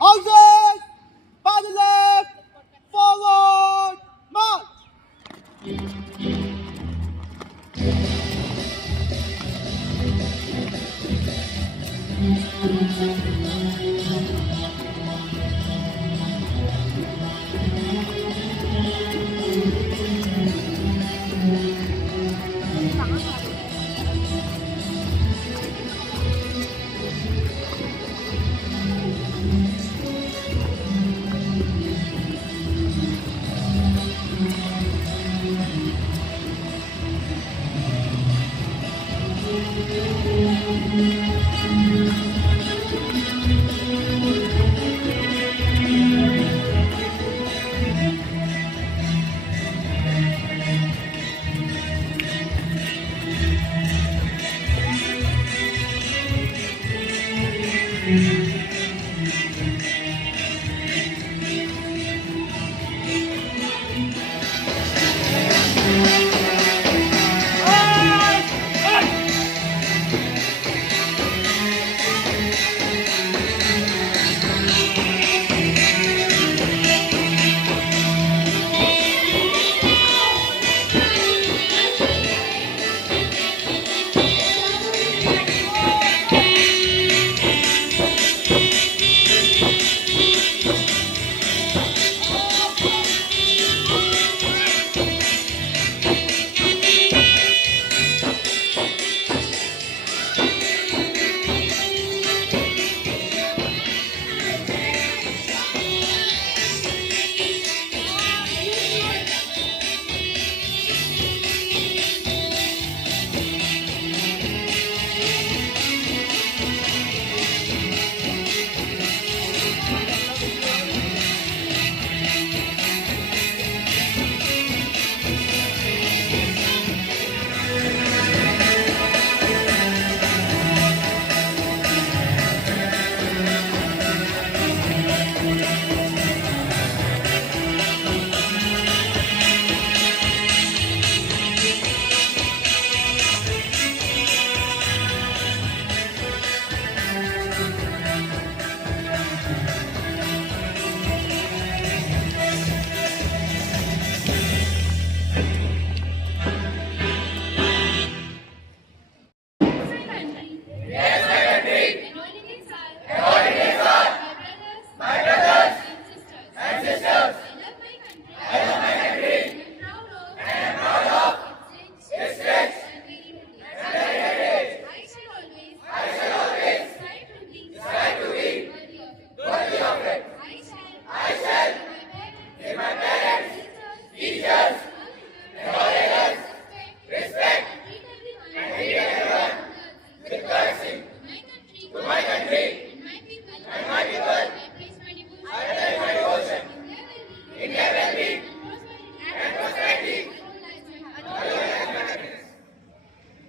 Houses, by the left, forward, march!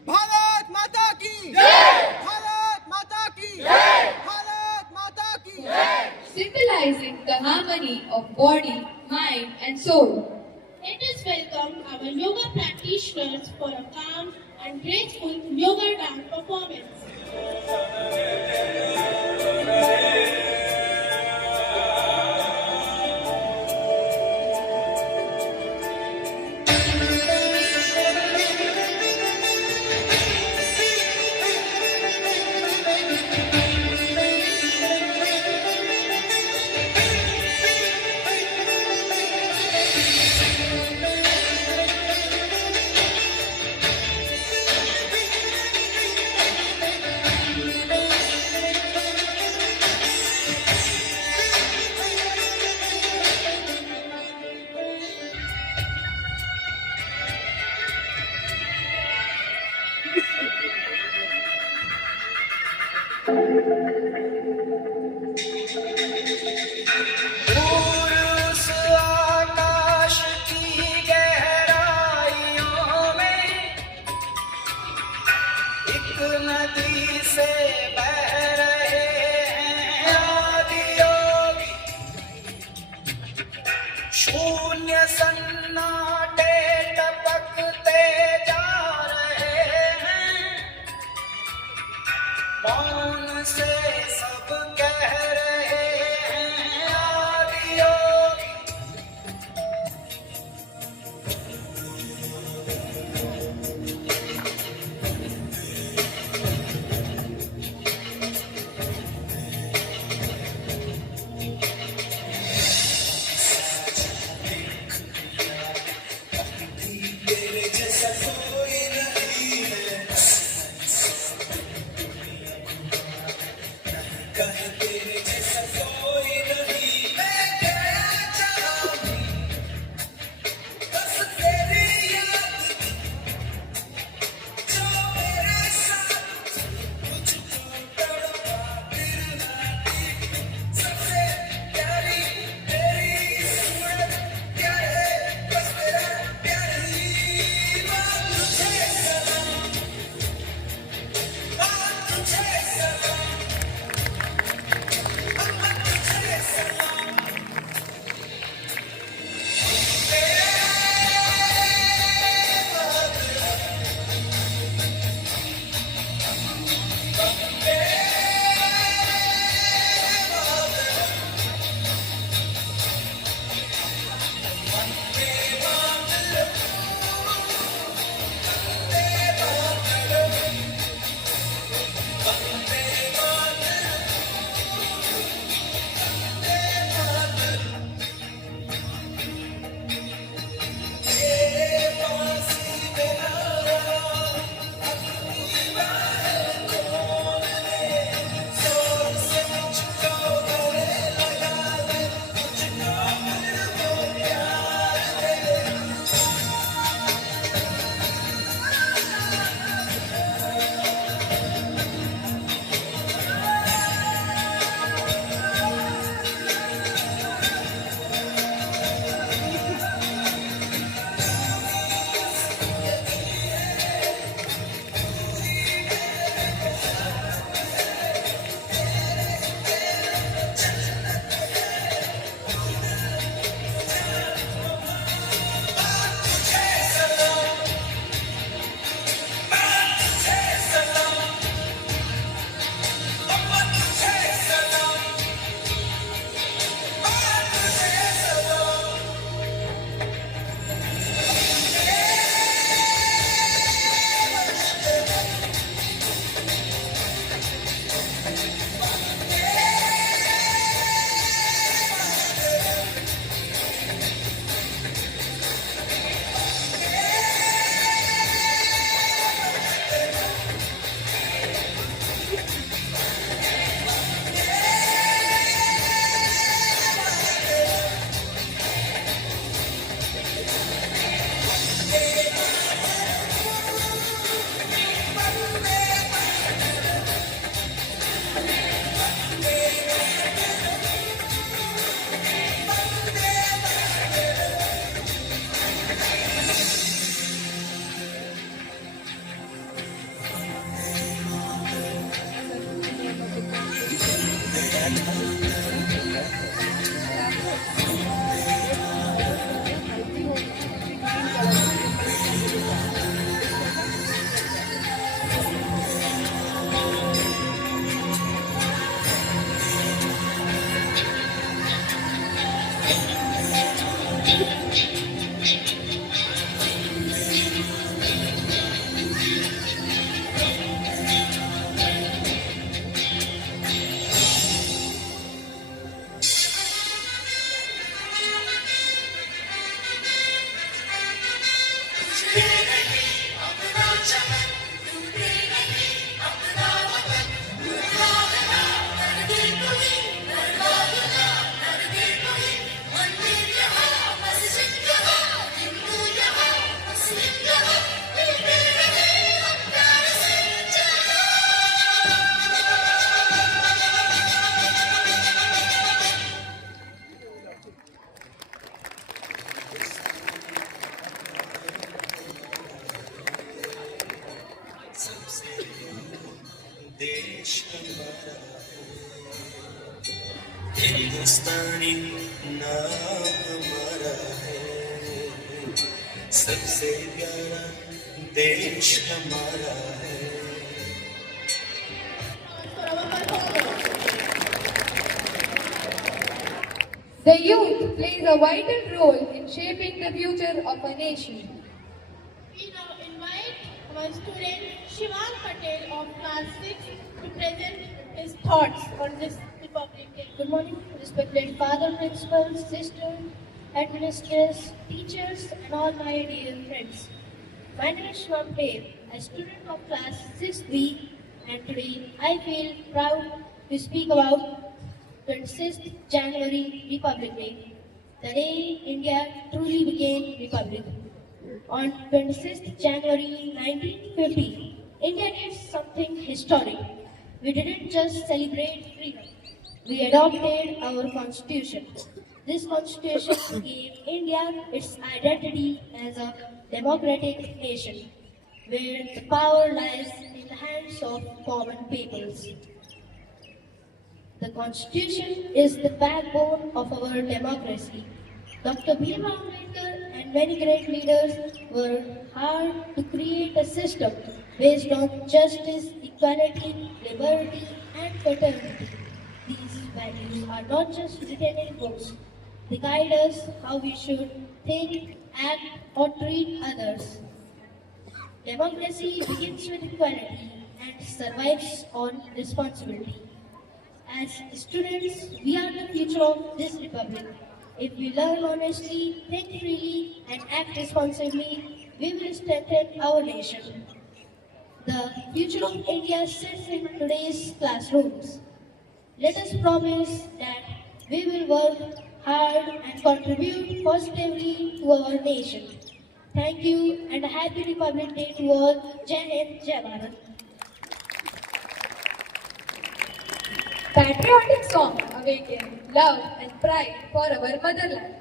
Bharat माता की जय! भारत माता की जय! भारत माता की जय! Symbolizing the harmony of body, mind and soul. Let us welcome our yoga practitioners for a calm and graceful yoga dance performance. दूर उस आकाश की गहराइयों में एक नदी से बह रहे हैं आदि योगी। शून्य सन्नाटे टपकते जा रहे हैं, मौन से सब कह रहे हैं आदि योगी। तेरे जैसा कोई नहीं है, कहे तेरे जैसा कोई नहीं। मैं गया जहाँ भी, बस तेरी याद थी, जो मेरे साथ मुझको तड़पा दिल लाती। सबसे प्यारी तेरी सूरत, प्यारे बस तेरा प्यार ही। बात तुझे सलाम, बात तुझे सलाम, अम्मा तुझे सलाम। हमारा है, हिंदुस्तानी नाम हमारा है, सबसे प्यारा देश हमारा है। For our performance. The youth plays a vital role in shaping the future of a nation. We now invite our student Shivan Patel of class 6 to present his thoughts on this Republic Day. Good morning, respected father, principals, sisters, administrators, teachers, and all my dear friends. My name is Shwan Patel, a student of class 6B, and today I feel proud to speak about 26th January Republic Day, the day India truly became republic. On 26th January 1950, India did something historic. We didn't just celebrate freedom, we adopted our constitution. This constitution gave India its identity as a democratic nation, where the power lies in the hands of common peoples. The constitution is the backbone of our democracy. Dr. Bhimrao Ambedkar and many great leaders worked hard to create a system based on justice, equality, liberty, and fraternity. These values are not just written in books. They guide us how we should think, act, or treat others. Democracy begins with equality and survives on responsibility. As students, we are the future of this republic. If we learn honestly, think freely, and act responsibly, we will strengthen our nation. The future of India sits in today's classrooms. Let us promise that we will work hard and contribute positively to our nation. Thank you and a happy Republic Day to all. Jai Hind, Jai Bharat. Patriotic song awaken love and pride for our motherland.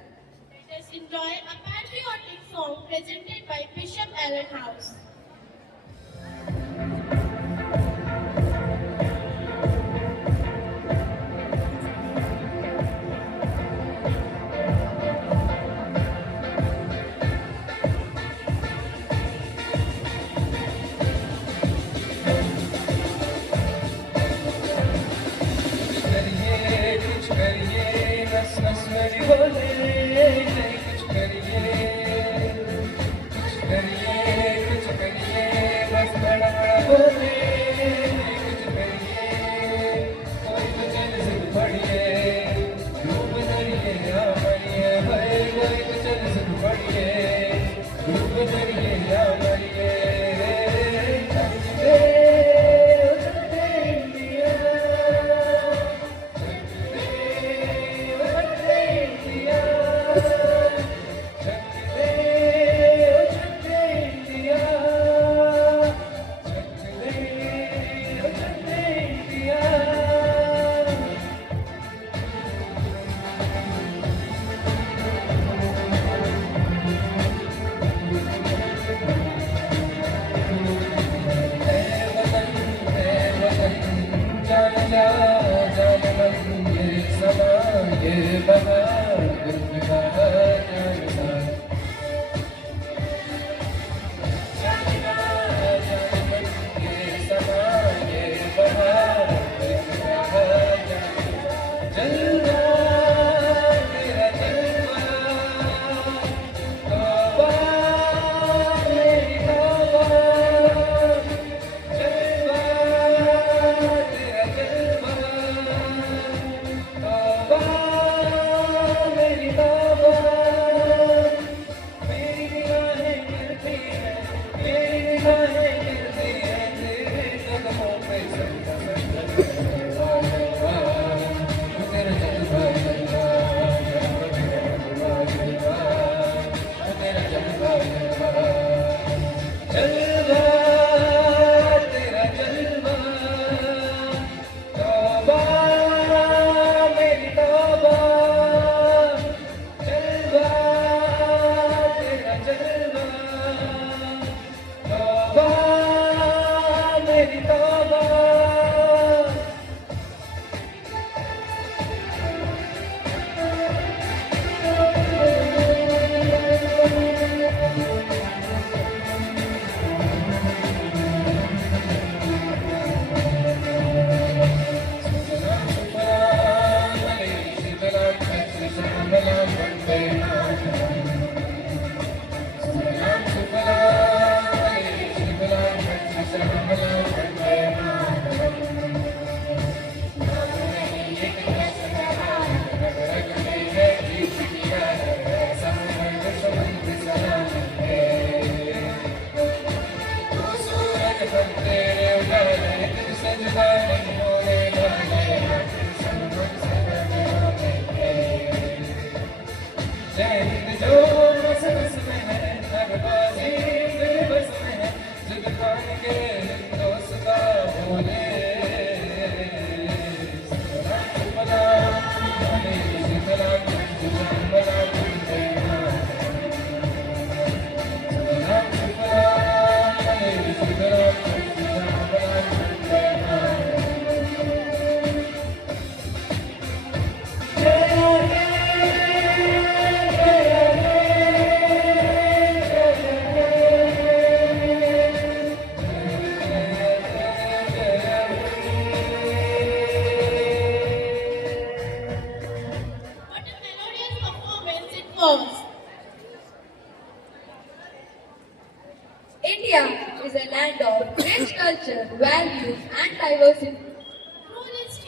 Let us enjoy a patriotic song presented by Bishop Allen House. कुछ करिए नस नस मेरी बोले कुछ करिए बस बड़ा बड़ा बोले कुछ करिए कोई कुछ से पढ़िए रूप धरिए या मरिए भाई कोई कुछ से पढ़िए रूप धरिए या मरिए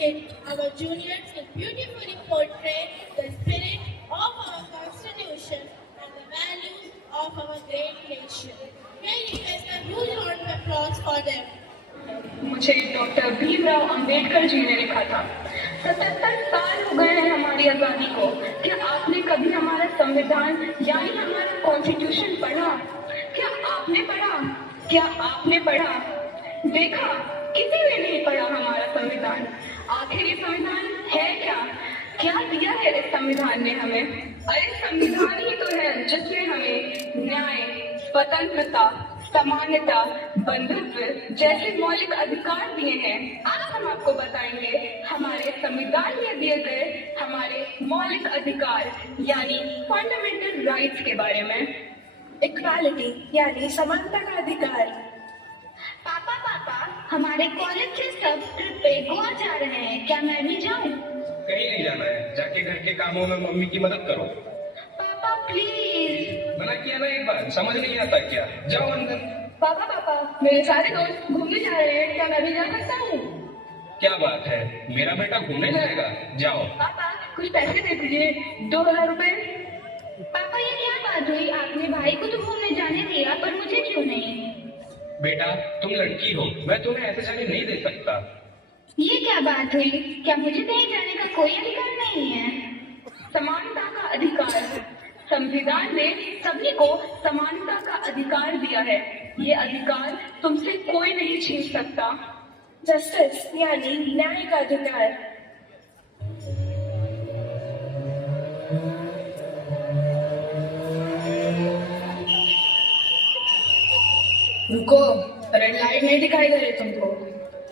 kid, our juniors will beautifully portray the spirit of our Constitution and the values of our great nation. May I request a huge round of applause for them. मुझे डॉक्टर भीमराव अंबेडकर जी ने लिखा था, 77 साल हो गए हैं हमारी आजादी को। क्या आपने कभी हमारा संविधान यानी हमारा कॉन्स्टिट्यूशन पढ़ा? क्या आपने पढ़ा? क्या आपने पढ़ा? देखा? किसी ने नहीं पढ़ा हमारा संविधान। आखिर ये संविधान है क्या? क्या दिया है इस संविधान ने हमें? अरे संविधान ही तो है जिसने हमें न्याय, स्वतंत्रता, समानता, बंधुत्व जैसे मौलिक अधिकार दिए हैं। आज हम आपको बताएंगे हमारे संविधान में दिए गए हमारे मौलिक अधिकार यानी फंडामेंटल राइट्स के बारे में। इक्वालिटी यानी समानता का अधिकार। पापा हमारे कॉलेज से सब ट्रिप पे गोवा जा रहे हैं, क्या मैं भी जाऊँ? कहीं नहीं जाना है, जाके घर के कामों में मम्मी की मदद करो। पापा प्लीज। मना किया ना एक बार, समझ नहीं आता क्या? जाओ अंदर। पापा मेरे सारे दोस्त घूमने जा रहे हैं, क्या मैं भी जा सकता हूँ? क्या बात है, मेरा बेटा घूमने जाएगा? जाओ। पापा कुछ पैसे दे दीजिए, 2000 रुपए। पापा ये क्या बात हुई, आपने भाई को तो घूमने जाने दिया पर मुझे क्यों नहीं? बेटा तुम लड़की हो, मैं तुम्हें ऐसे जाने नहीं दे सकता। ये क्या बात हुई, क्या मुझे कहीं जाने का कोई अधिकार नहीं है? समानता का अधिकार। संविधान ने सभी को समानता का अधिकार दिया है। ये अधिकार तुमसे कोई नहीं छीन सकता। जस्टिस यानी न्याय का अधिकार। रुको, रेड लाइट नहीं दिखाई दे रही तुमको?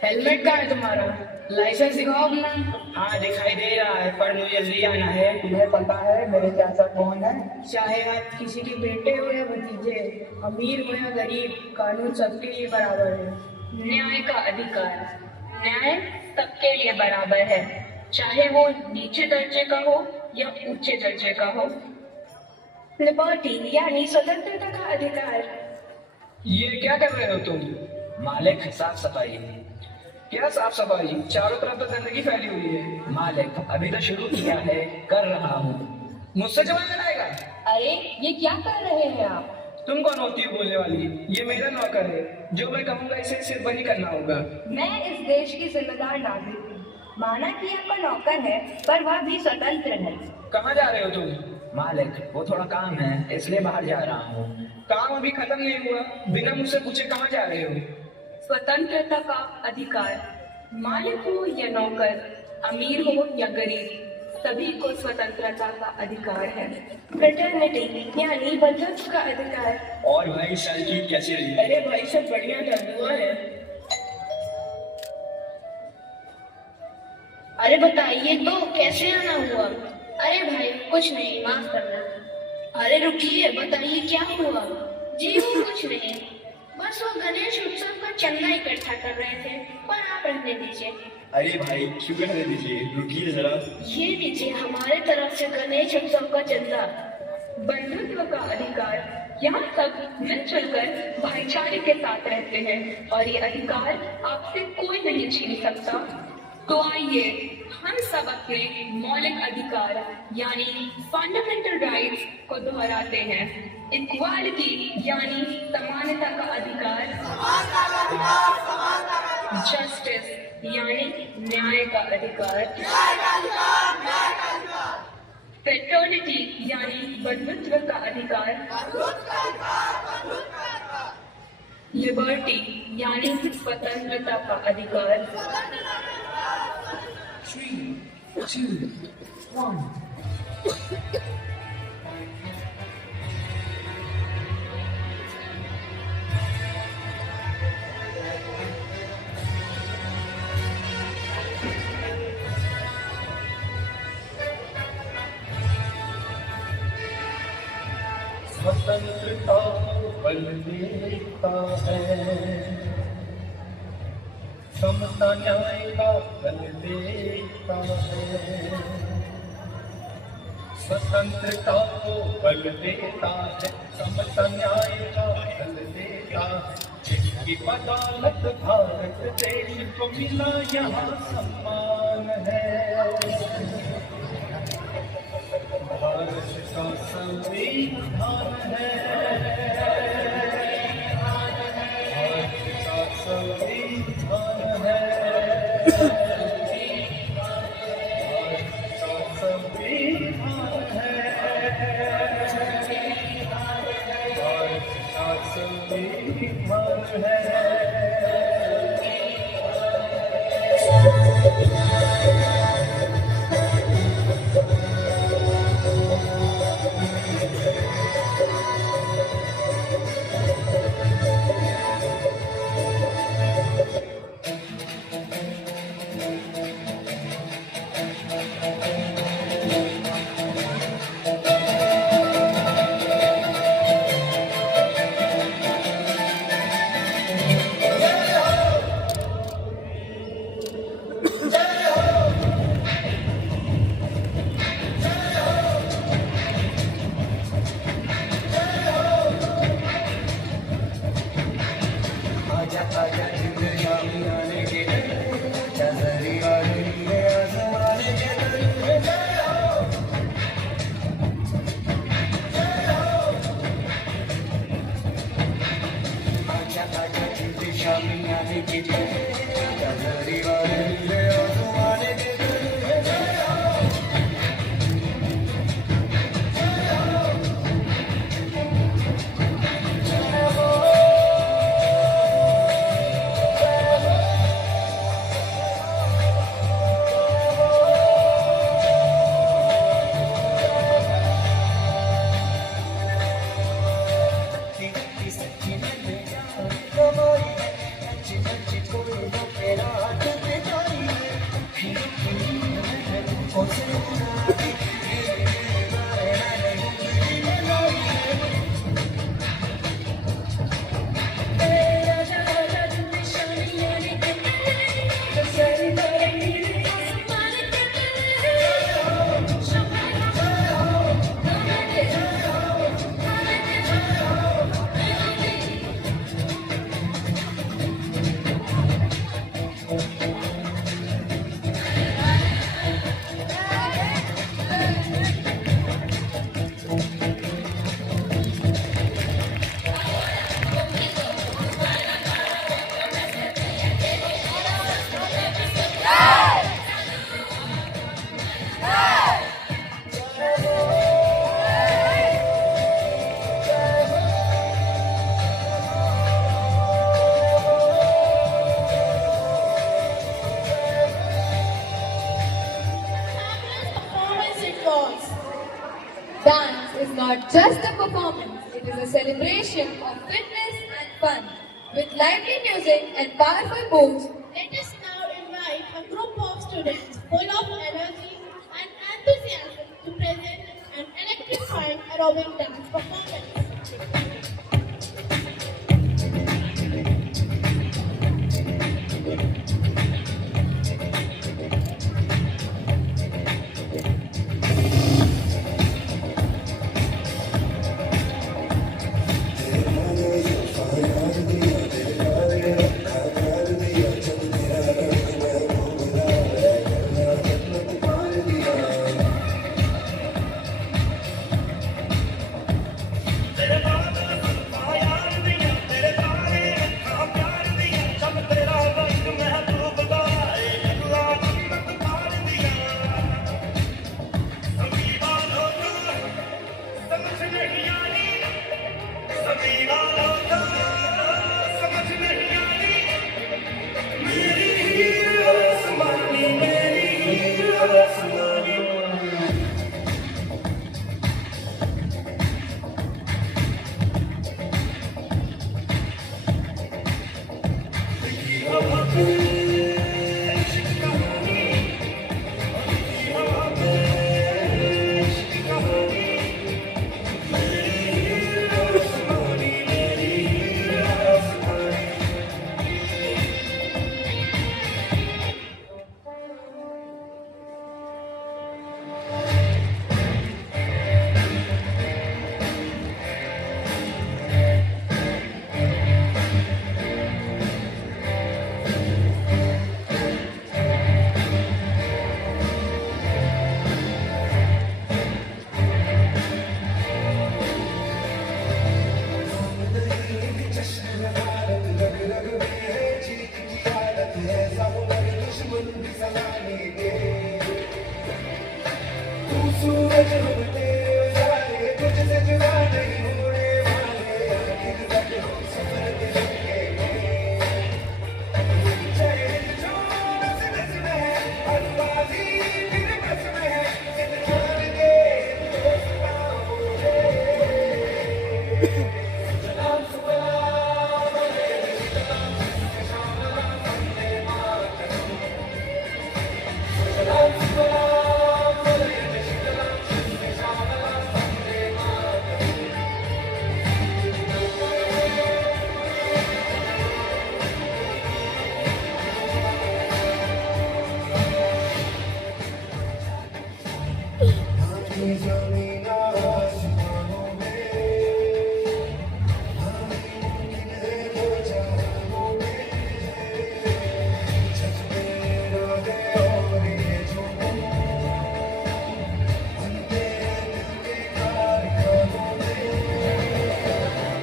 हेलमेट कहाँ है तुम्हारा? लाइसेंस दिखाओ अपना। हाँ दिखाई दे रहा है, पर मुझे जल्दी आना है। तुम्हें पता है मेरे चाचा कौन है? चाहे आप किसी के बेटे हो या भतीजे, अमीर हो या गरीब, कानून सबके लिए बराबर है। न्याय का अधिकार। न्याय सबके लिए बराबर है, चाहे वो नीचे दर्जे का हो या ऊंचे दर्जे का हो। लिबर्टी यानी स्वतंत्रता का अधिकार। ये क्या कर रहे हो तुम? मालिक साफ सफाई। क्या साफ सफाई? चारों तरफ तो गंदगी फैली हुई है। मालिक अभी तो शुरू किया है, कर रहा हूँ। मुझसे जवाब लगाएगा? अरे ये क्या कर रहे हैं आप? तुम कौन होती हो बोलने वाली? ये मेरा नौकर है, जो मैं कहूँगा इसे सिरबरी करना होगा। मैं इस देश की जिम्मेदार नागरिक हूँ। माना कि आपका नौकर है, पर वह भी स्वतंत्र है। कहाँ जा रहे हो तुम? मालिक वो थोड़ा काम है इसलिए बाहर जा रहा हूँ। काम अभी खत्म नहीं हुआ, बिना मुझसे पूछे कहाँ जा रहे हो? स्वतंत्रता का अधिकार। मालिक हो या नौकर, अमीर हो या गरीब, सभी को स्वतंत्रता का अधिकार है। फ्रेटर्निटी यानी बंधुत्व का अधिकार। और भाई साल की कैसी रही? अरे भाई सब बढ़िया था, दुआ है। अरे बताइए तो कैसे आना हुआ? अरे भाई कुछ नहीं, माफ करना। अरे रुकिए, बताइए क्या हुआ? जी वो कुछ नहीं, बस वो गणेश उत्सव का चंदा इकट्ठा कर रहे थे, पर आप रहने दीजिए। अरे भाई क्यों रहने दीजिए, रुकिए जरा। ये लीजिए हमारे तरफ से गणेश उत्सव का चंदा। बंधुत्व का अधिकार। यहाँ सब मिलजुल कर भाईचारे के साथ रहते हैं और ये अधिकार आपसे कोई नहीं छीन सकता। तो आइए हम सब अपने मौलिक अधिकार यानी फंडामेंटल राइट्स को दोहराते हैं। इक्वालिटी यानी समानता का अधिकार। जस्टिस यानी न्याय का अधिकार। फ्रेटर्निटी यानी बंधुत्व का अधिकार। लिबर्टी यानी स्वतंत्रता का अधिकार। 3, 2, 1 स्वतंत्रता बल देता है, समता न्याय का बल देता है। स्वतंत्रता को बल देता है, समता न्याय का बल देता है। जिसकी बदौलत भारत देश को मिला यहाँ सम्मान, शान है, भारत का संविधान है, भारत का संविधान है, भारत का संविधान है, भारत का संविधान है। Dance is not just a performance, it is a celebration of fitness and fun. With lively music and powerful moves, let us now invite a group of students full of energy and enthusiasm to present an electrifying aerobic dance performance. सूरज हम तेरे उजाले तुझसे जुदा नहीं होने वाले आखिर तक हम सफर करेंगे चाहे जो नस नस में है अल्फाजी फिर बस में है जिंदगान के दोस्ताओं है सलाम सलाम सलाम सलाम जमीन आसमानों में मुमकिन है वो चारों में जज्बे इरादे और ये जुनून बनते हैं दिल के कारखानों में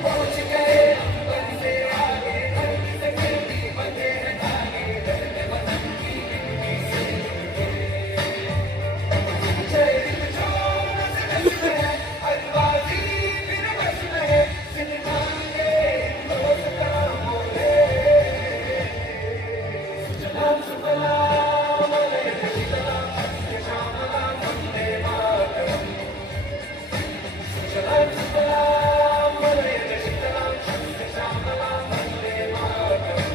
पहुंच गए अंबर से आगे धरती से फिर भी बंधे हैं धागे दर्द वतन की मिट्टी से जय जो नस नस में है अल्फाजी फिर बस में है जिंदगान के दोस्ताओं है सलाम सलाम अलैहि सलाम सलाम वंदे मातरम सलाम सलाम अलैहि सलाम सलाम Vande Mataram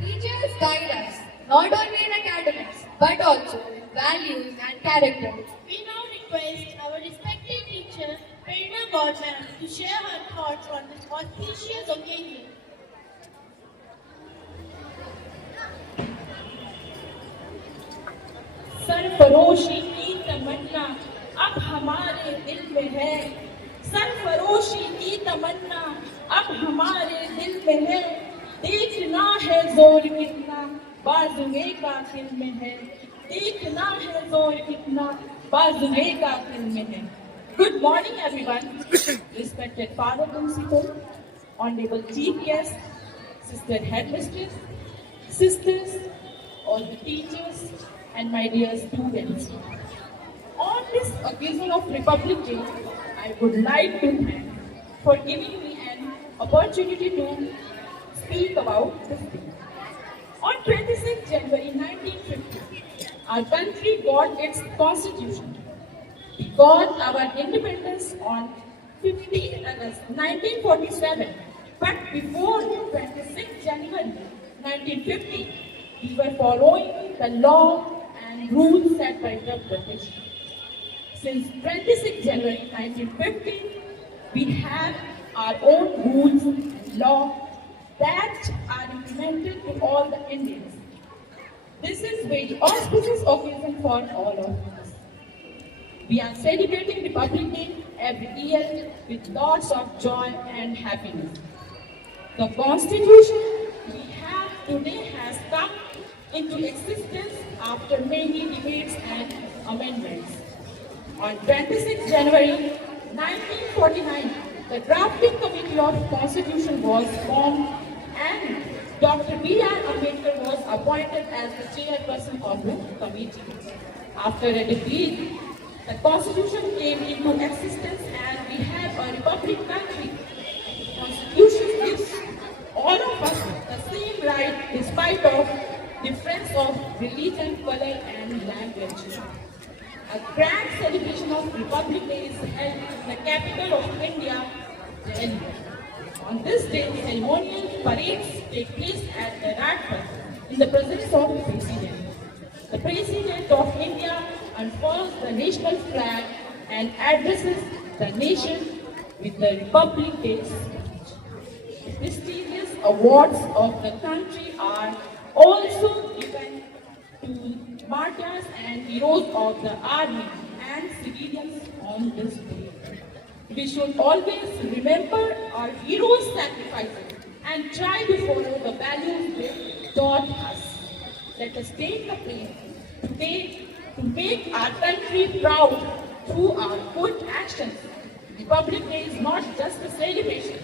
Teachers guide us, not only in academics, but also in values and character. We now request our respected teacher, Prerna Godman, to share her thoughts on this auspicious occasion. सरफरोशी की तमन्ना अब हमारे दिल में है सरफरोशी की तमन्ना अब हमारे दिल में है देखना है जोर कितना बाजुए कातिल में है देखना है जोर कितना बाजुए कातिल में है Good morning everyone, respected Father Principal, Honorable Chief Guest, Sister Headmistress, Sisters, all the teachers and my dear students. On this occasion of Republic Day, I would like to thank for giving me an opportunity to speak about this day. On 26 January 1950, our country got its constitution. We got our independence on 15 August 1947. But before 26 January 1950, we were following the law and rules set by the British. Since 26 January 1950, we have our own rules and law that are implemented to all the Indians. This is very auspicious occasion for all of us. We are celebrating Republic Day every year with lots of joy and happiness. The Constitution we have today has come into existence after many debates and amendments. On 26 January 1949, the drafting committee of Constitution was formed and Dr. B.R. Ambedkar was appointed as the chairperson of the committee. After a debate, the Constitution came into existence and we have a republic country. The Constitution gives all of us the same right despite of difference of religion, color and language. A grand celebration of Republic Day is held in the capital of India, Delhi. On this day, ceremonial parades take place at the Rajpath in the presence of the President. The President of India unfurls the national flag and addresses the nation with the Republic Day speech. The prestigious awards of the country are also given to martyrs and heroes of the army and civilians on this day. We should always remember our heroes' sacrifices and try to follow the values they taught us. Let us take the pledge to make our country proud through our good actions. Republic Day is not just a celebration,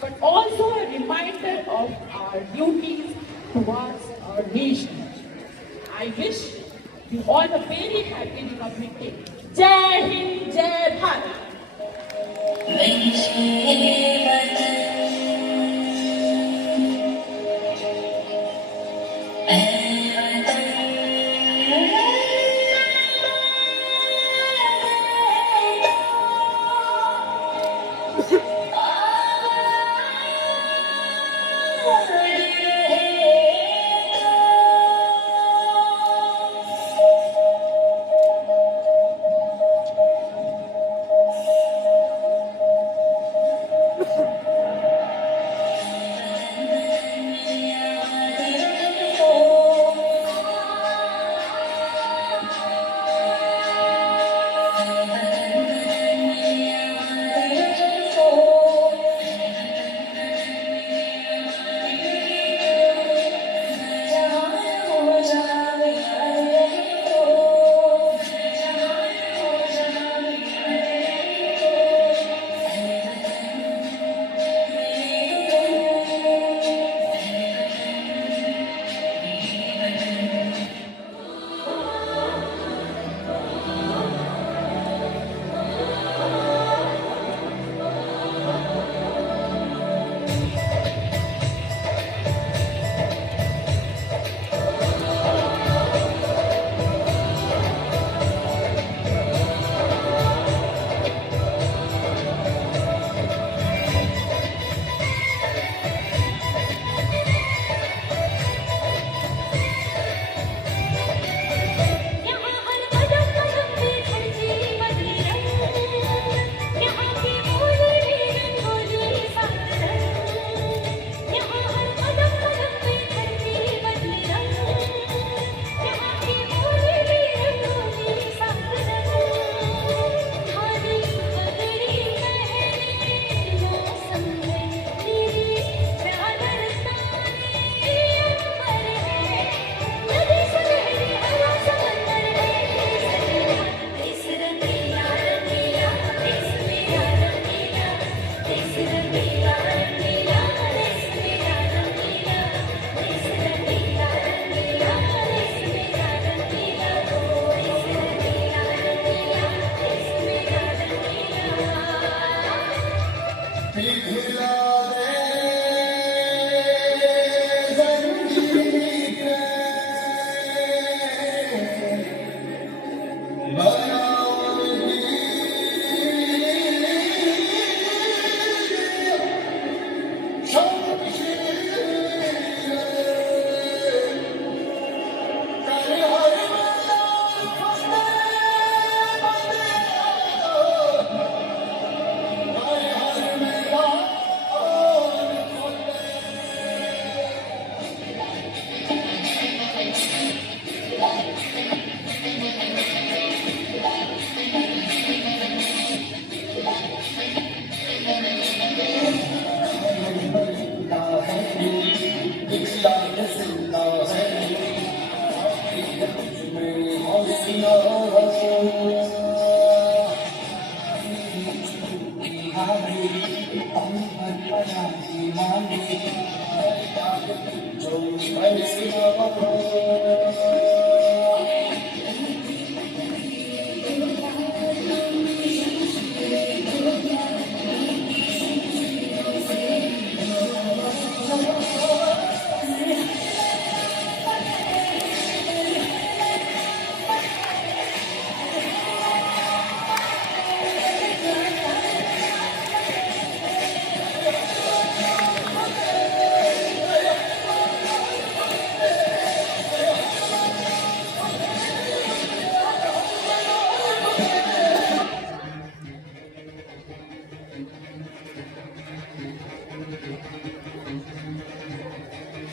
but also a reminder of our duties towards our nation. I wish you all a very happy Republic Day. Jai Hind, Jai Bharat.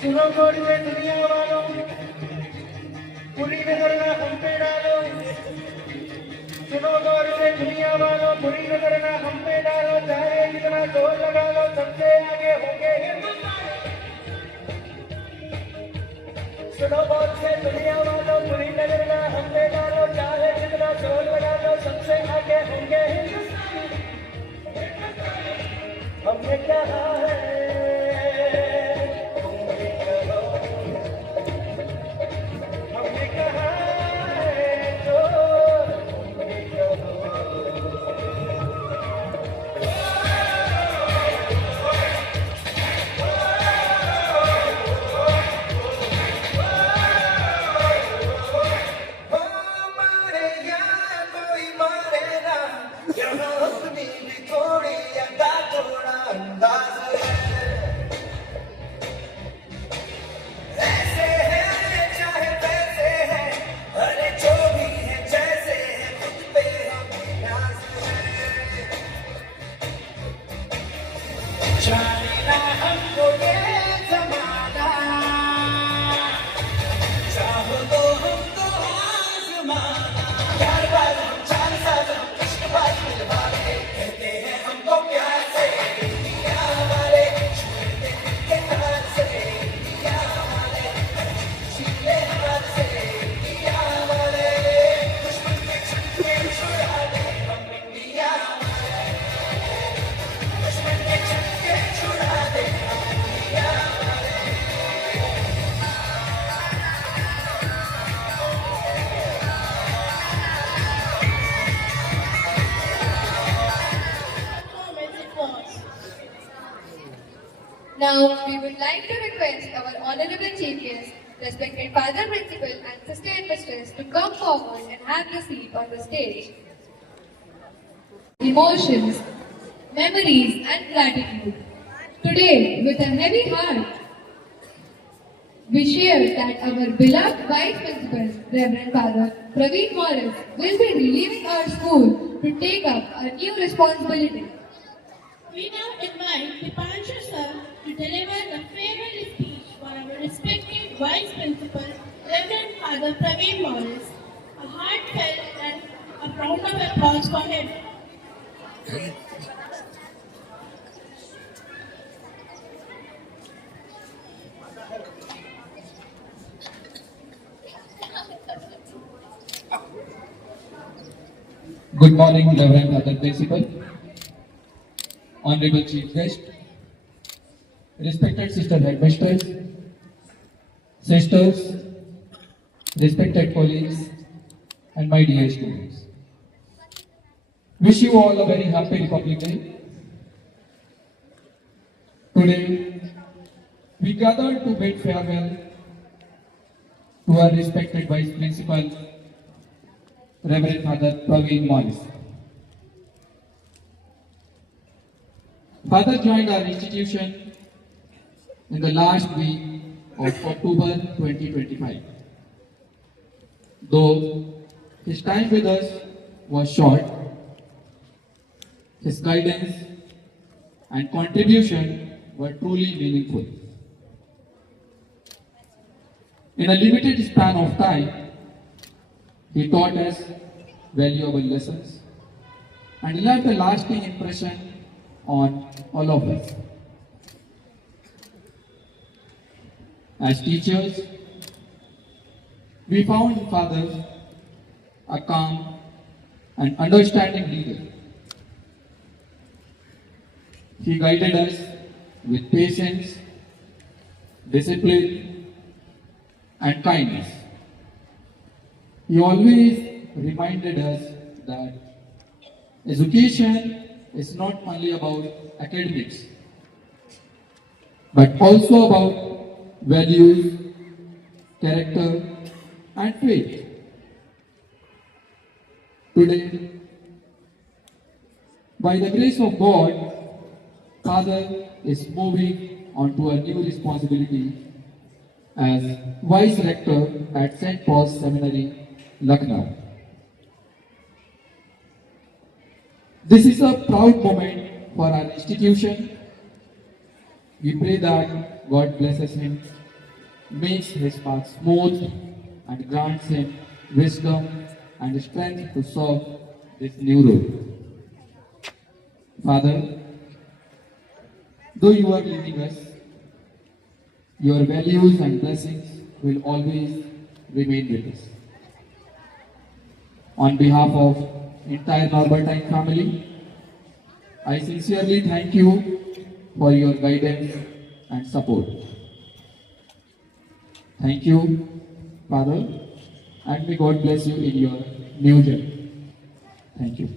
सुनो गोरियों दुनिया वालों, पूरी नजर ना हम पे डालो। सुनो गोरियों दुनिया वालों, पूरी नजर ना हम पे डालो। चाहे जितना जोर लगा लो, सबसे आगे होंगे हिंदुस्तान। सुनो बहुत से दुनिया वालों, पूरी नजर ना हम पे डालो, चाहे जितना जोर लगा लो, सबसे आगे होंगे हिंदुस्तानी। हमने कहा है हमने कहा है तो मारे या कोई मारे ना, यहाँ अपनी भी थोड़ी अदा थोड़ा अंदाज है। ऐसे है चाहे वैसे है, अरे जो भी है जैसे है, खुद पे हमें नाज है। जाने ना हमको ये जमाना, चाहो तो हमको आजमाना। चार बार हम चार साल हम इश्क बात दिलवाले, कहते हैं हमको प्यार से दिया हमारे, छूते के हाथ से दिया हमारे, छीले हाथ से दिया हमारे, दुश्मन के छक्के छुड़ा दे हम इंडिया हमारे, दुश्मन के छक्के छुड़ा दे हम इंडिया हमारे। Performance it was. Now, we would like to request our Honorable Chief Guest, respected Father Principal and Sister Headmistress to come forward and have a seat on the stage. Emotions, memories and gratitude. Today, with a heavy heart, we share that our beloved Vice Principal, Reverend Father Praveen Morris, will be leaving our school to take up a new responsibility. We now invite Dipanshu sir to deliver the farewell speech for our respected Vice Principal, Reverend Father Praveen Morris. A heartfelt and a round of applause for him. Good morning, Reverend Father Principal, Honorable Chief Guest, respected Sister Headmistress, sisters, respected colleagues, and my dear students. Wish you all a very happy Republic Day. Today, we gathered to bid farewell to our respected Vice Principal, Reverend Father Praveen Morris. Father joined our institution in the last week of October 2025. Though his time with us was short, his guidance and contribution were truly meaningful. In a limited span of time, he taught us valuable lessons and left a lasting impression on all of us. As teachers, we found in Father a calm and understanding leader. He guided us with patience, discipline, and kindness. He always reminded us that education is not only about academics, but also about values, character, and faith. Today, by the grace of God, Father is moving on to a new responsibility as Vice Rector at St. Paul's Seminary, Lucknow. This is a proud moment for our institution. We pray that God blesses him, makes his path smooth, and grants him wisdom and strength to serve this new role. Father, though you are leaving us, your values and blessings will always remain with us. On behalf of entire Norbertine family, I sincerely thank you for your guidance and support. Thank you, Father, and may God bless you in your new journey. Thank you.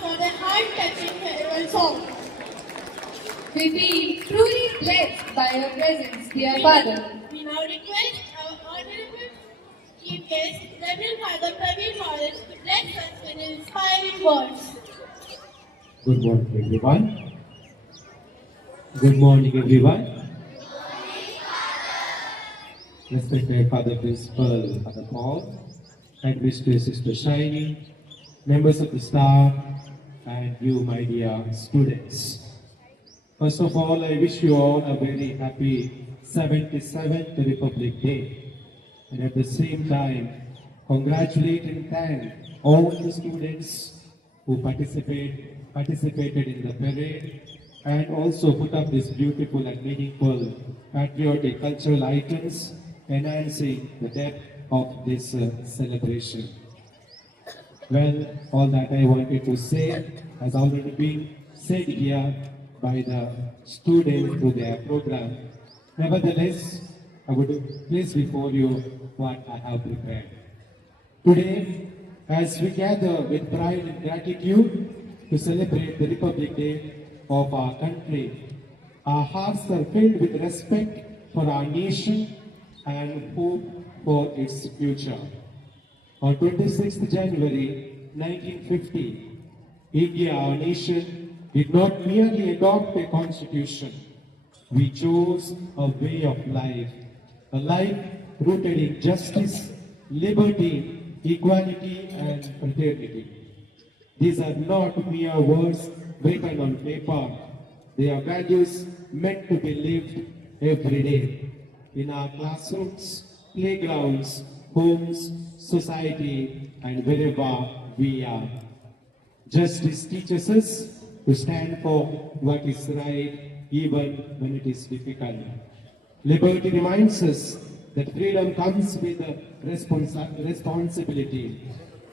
For the heart-touching farewell song. We feel truly blessed by your presence, dear Father. We now request our honorable chief guest, Reverend Father Praveen Morris, to bless us with inspiring words. Good morning, everyone. Good morning, everyone. Respected Father Principal, Father Paul, Headmistress Sister Shiny, members of the staff, and you, my dear students. First of all, I wish you all a very happy 77th Republic Day. And at the same time, congratulate and thank all the students who participated in the parade and also put up these beautiful and meaningful patriotic cultural items, enhancing the depth of this celebration. Well, all that I wanted to say has already been said here by the students through their program. Nevertheless, I would place before you what I have prepared. Today, as we gather with pride and gratitude to celebrate the Republic Day of our country, our hearts are filled with respect for our nation and hope for its future. On 26th January 1950, India, our nation, did not merely adopt a constitution. We chose a way of life, a life rooted in justice, liberty, equality, and fraternity. These are not mere words written on paper. They are values meant to be lived every day in our classrooms, playgrounds, homes, society, and wherever we are. Justice teaches us to stand for what is right even when it is difficult. Liberty reminds us that freedom comes with a responsibility.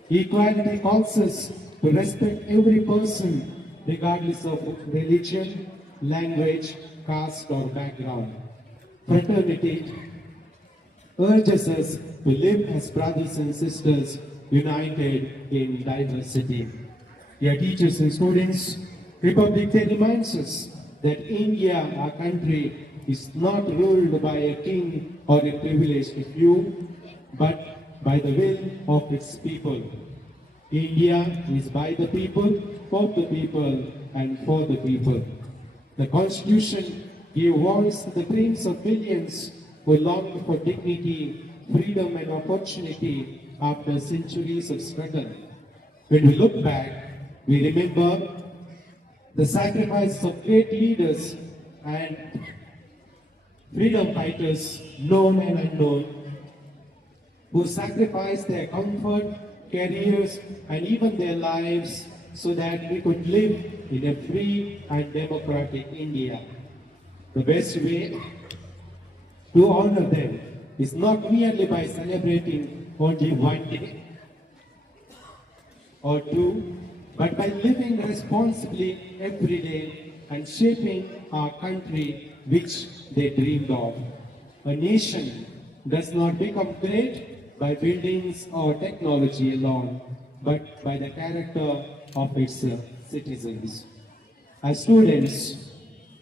Equality calls us to respect every person regardless of religion, language, caste or background. Fraternity urges us to live as brothers and sisters united in diversity. Dear teachers and students, Republic Day reminds us that India, our country, is not ruled by a king or a privileged few, but by the will of its people. India is by the people, for the people, and for the people. The Constitution gave voice to the dreams of millions who longed for dignity, freedom, and opportunity after centuries of struggle. When we look back, we remember the sacrifices of great leaders and freedom fighters, known and unknown, who sacrificed their comfort, careers, and even their lives so that we could live in a free and democratic India. The best way to honor them is not merely by celebrating only one day or two, but by living responsibly every day and shaping our country which they dreamed of. A nation does not become great by buildings or technology alone, but by the character of its citizens. As students,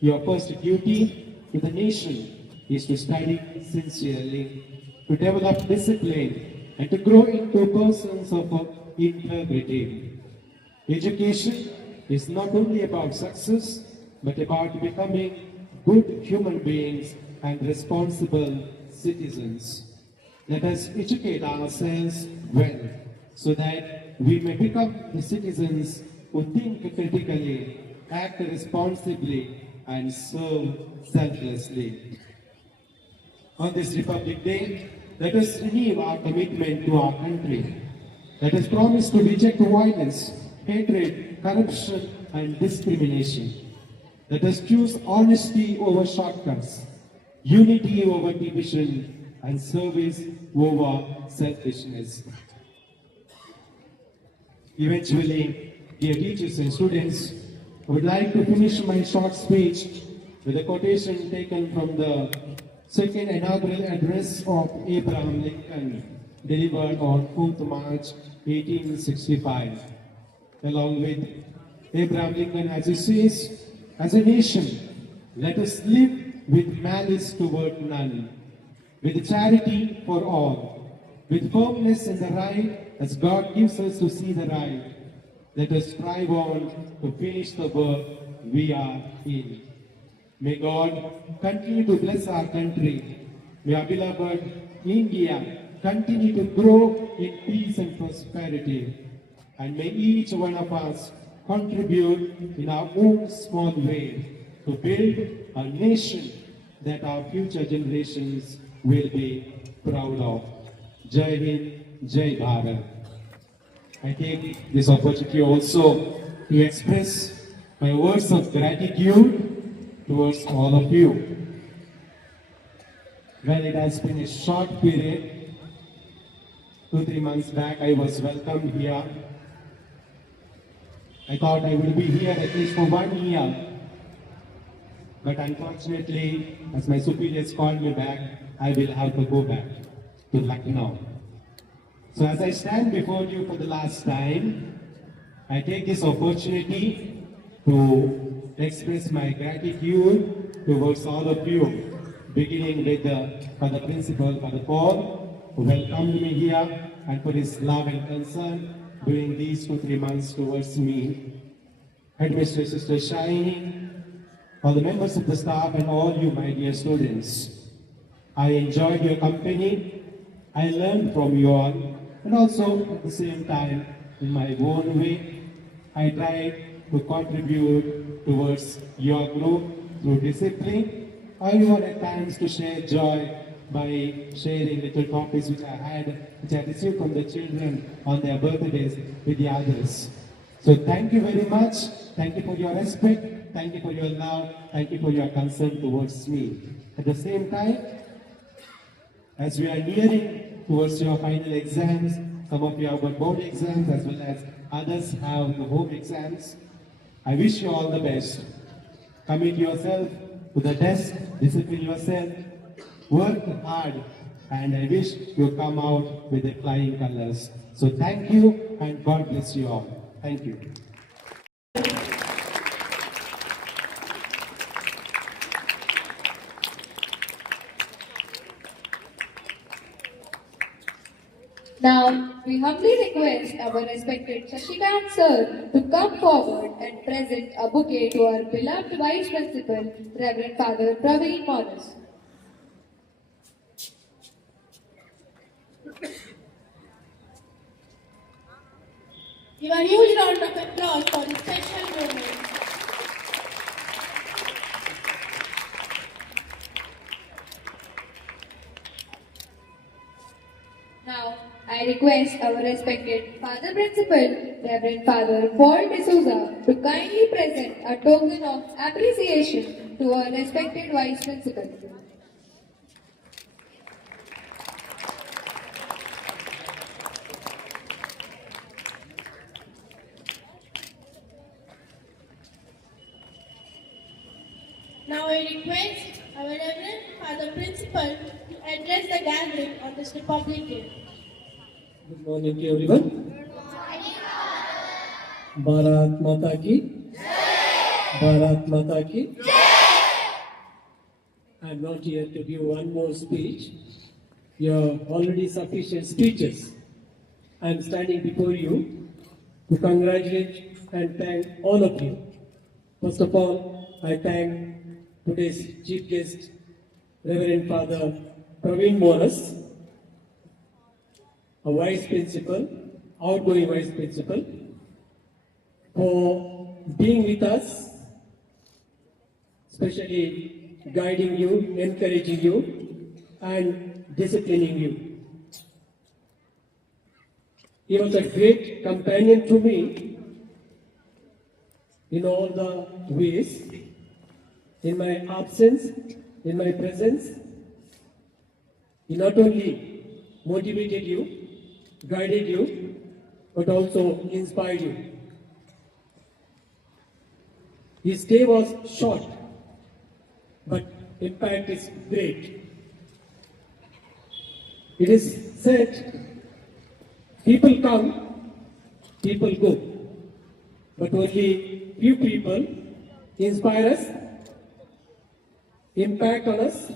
your first duty to the nation is to study sincerely, to develop discipline, and to grow into persons of integrity. Education is not only about success, but about becoming good human beings and responsible citizens. Let us educate ourselves well, so that we may become the citizens who think critically, act responsibly, and serve selflessly. On this Republic Day, let us renew our commitment to our country. Let us promise to reject violence, hatred, corruption, and discrimination. Let us choose honesty over shortcuts, unity over division, and service over selfishness. Eventually, dear teachers and students, I would like to finish my short speech with a quotation taken from the second inaugural address of Abraham Lincoln, delivered on 4th March 1865. Along with Abraham Lincoln, as he says, as a nation, let us live with malice toward none, with charity for all, with firmness in the right as God gives us to see the right. Let us strive on to finish the work we are in. May God continue to bless our country. May our beloved India continue to grow in peace and prosperity. And may each one of us contribute in our own small way to build a nation that our future generations will be proud of. Jai Hind, Jai Bharat. I take this opportunity also to express my words of gratitude towards all of you. Well, it has been a short period. 2-3 months back, I was welcomed here. I thought I would be here at least for 1 year. But unfortunately, as my superiors called me back, I will have to go back to Lucknow. So as I stand before you for the last time, I take this opportunity to express my gratitude towards all of you, beginning with Father Principal, Father Paul, who welcomed me here, and for his love and concern during these 2-3 months towards me. Headmistress Sister Shiny, all the members of the staff, and all you, my dear students. I enjoyed your company. I learned from you all, and also at the same time, in my own way, I tried to contribute towards your group through discipline, or even at times to share joy by sharing little copies which I received from the children on their birthdays with the others. So thank you very much. Thank you for your respect. Thank you for your love. Thank you for your concern towards me. At the same time, as we are nearing towards your final exams, some of you have got board exams as well as others have the home exams. I wish you all the best. Commit yourself to the test, discipline yourself, work hard, and I wish you come out with the flying colors. So thank you, and God bless you all. Thank you. Now, we humbly request our respected Shashikant Sir to come forward and present a bouquet to our beloved Vice Principal, Reverend Father Praveen Morris. Give a huge round of applause for this special moment. Now, I request our respected Father Principal, Reverend Father Paul D'Souza, to kindly present a token of appreciation to our respected Vice Principal. Now I request our Reverend Father Principal to address the gathering on this Republic Day. Good morning to everyone. Good morning, Bharat Mata ki Jai. Bharat Mata ki Jai. I am not here to give one more speech. You have already sufficient speeches. I am standing before you to congratulate and thank all of you. First of all, I thank today's chief guest, Reverend Father Praveen Morris, a vice principal, outgoing vice principal, for being with us, especially guiding you, encouraging you, and disciplining you. He was a great companion to me in all the ways, in my absence, in my presence. He not only motivated you, guided you, but also inspired you. His stay was short, but impact is great. It is said, people come, people go, but only few people inspire us, impact on us,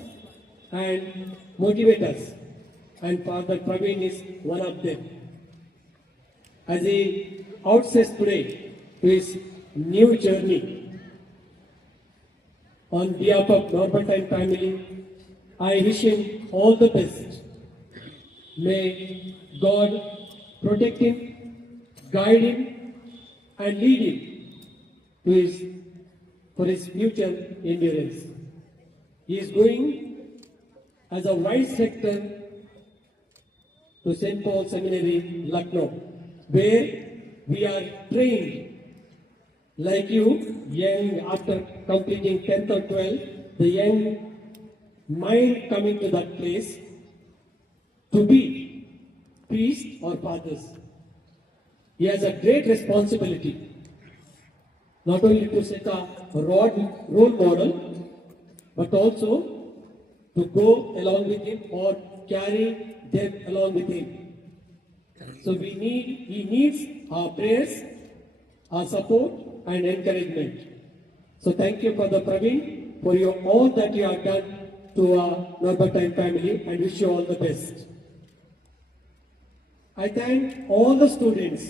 and motivate us. And Father Praveen is one of them. As he outsays today to his new journey, on behalf of Norbertine family, I wish him all the best. May God protect him, guide him, and lead him for his future endurance. He is going as a vice rector to St. Paul Seminary, Lucknow, where we are trained like you, young after completing 10th or 12th, the young mind coming to that place to be priests or fathers. He has a great responsibility, not only to set a role model, but also to go along with him or carry them along with him. So he needs our prayers, our support, and encouragement. So thank you, Father Praveen, for all that you have done to our Norbertine family, and wish you all the best. I thank all the students,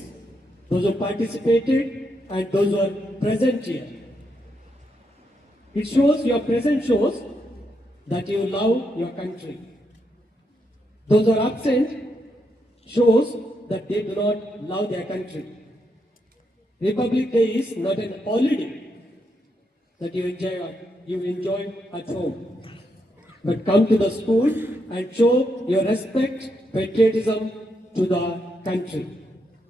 those who participated and those who are present here. It shows, your presence shows that you love your country. Those who are absent shows that they do not love their country. Republic Day is not an holiday that you enjoy at home, but come to the school and show your respect, patriotism to the country.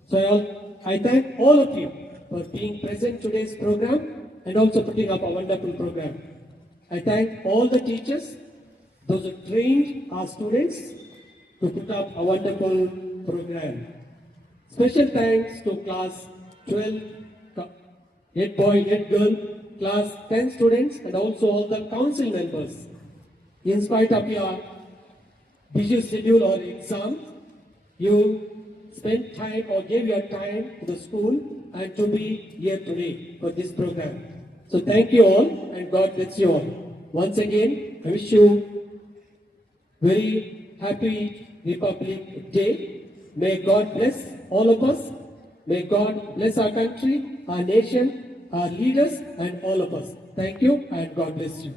So I thank all of you for being present today's program and also putting up a wonderful program. I thank all the teachers, those who trained our students to put up a wonderful program. Special thanks to class 12, head boy, head girl, class 10 students, and also all the council members. In spite of your busy schedule or exam, you spent time or gave your time to the school and to be here today for this program. So thank you all, and God bless you all. Once again, I wish you very happy Republic Day. May God bless all of us. May God bless our country, our nation, our leaders, and all of us. Thank you, and God bless you.